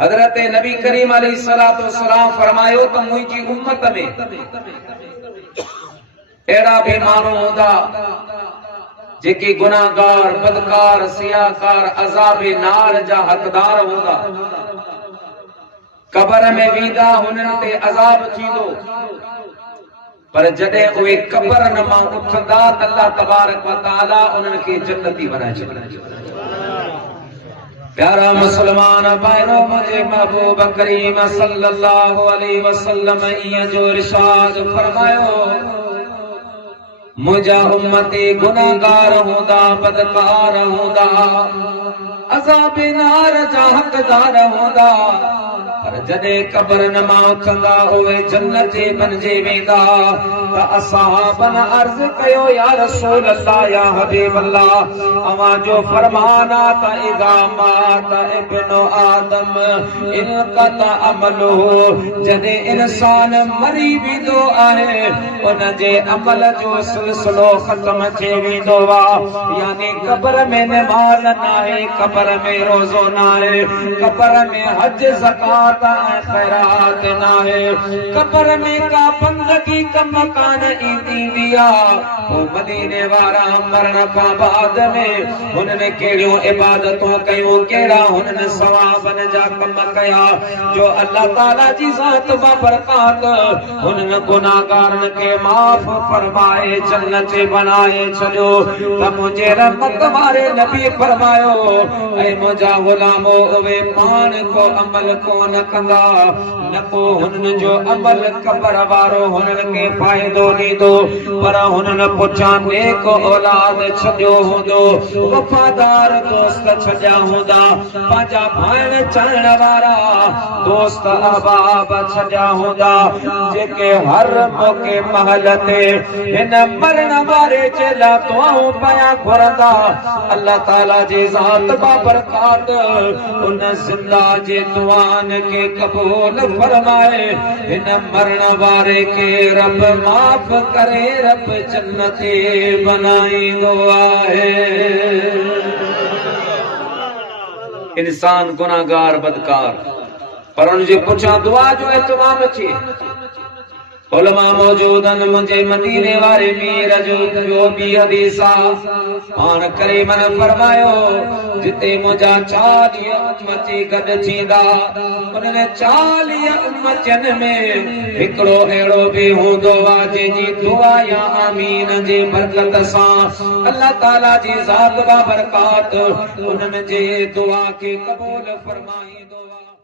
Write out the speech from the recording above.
हजरत नबी करीम अलैहिस्सलातु वस्सलाम फरमायो त मुंहिंजी उम्मत में अहिड़ा भी माण्हू हूंदा जेके गुनाहगार, बदकार, सियाकार, अज़ाबे नार जा हक़दार हूंदा। कबर में वेंदा हुननि ते अज़ाब थींदो, पर जॾहिं उहे कबर न मां उथंदा त अल्लाह तबारक व तआला उन्हनि खे जन्नती बनाए छॾींदा। प्यारा मुसलमान भाइरो, मुंहिंजे महबूब करीम सल्लल्लाहु अलैहि वसल्लम ईअं जो इरशाद फरमायो, मुंहिंजा उम्मती गुनाहगार हूंदा, बदकार हूंदा, अज़ाबे नार जा हक़दार हूंदा, पर जॾहिं कबर न मां उथंदा उहे जन्नत जे बणिजी वेंदा। त असहाबन अर्ज़ कयो, या रसूल अल्लाह, या हबीब अल्लाह, अवां जो फरमान आ त इज़ा मात इब्नु आदम इनक़ता अमलुहु, जॾहिं इंसान मरी वेंदो आहे उन जे अमल जो सिलसिलो ख़त्म थी वेंदो आहे। यानी कबर में नमाज़ न आहे, कबर में रोज़ो न आहे, कबर में हज ज़कात ऐं ख़ैरात न आहे, कबर में का बंदगी कम कान ईंदी आहे। पोइ मदीने वारा मरण खां बाद में हुननि कहिड़ियूं इबादतूं कयूं, कहिड़ा हुननि सवाबनि जा कम कया जो अल्लाह ताला जी ज़ात बाबरकात हुननि गुनाहगारनि खे माफ़ फरमाए जन्नत बनाए छॾियो। त मुंहिंजे रहमत वारे नबी फरमायो, ऐं मुंहिंजा गुलामो उहे पाण को अमल कोन कंदा, न को हुननि जो अमल कबर वारो हुननि खे फ़ाइदो ॾींदो, पर हुननि पुठियां नेक औलाद छॾियो हूंदो, वफ़ादार दोस्त छॾिया हूंदा, पंहिंजा भाइण चाहण वारा दोस्त अहबाब छॾिया हूंदा, जेके हर मौके महल ते हिन मरण वारे जे लाइ दुआऊं पिया घुरंदा। अल्लाह ताला जी ज़ात बाबरकात उन ज़िंदा जे दुआनि खे क़बूल फरमाए, हिन मरण वारे खे रब माफ़ करे रब जन्नती बनाईंदो आहे। इंसान गुनाहगार, बदकार, पर उनजे पुठियां दुआ जो एहतमाम अचे। उलमा मौजूदन, मुंहिंजे मदीने वारे मीर जो ॿियो बि हदीस आहे। पाण करीमन फरमायो, जिते मुंहिंजा 40 उम्मती गॾु थींदा, उन्हनि 40 उम्मतियुनि में हिकिड़ो अहिड़ो बि हूंदो आहे जंहिंजी दुआ या आमीन जे बरकत सां अल्लाह ताला जी ज़ात बाबरकात उन्हनि जे दुआ खे क़बूल फरमाईंदो आहे।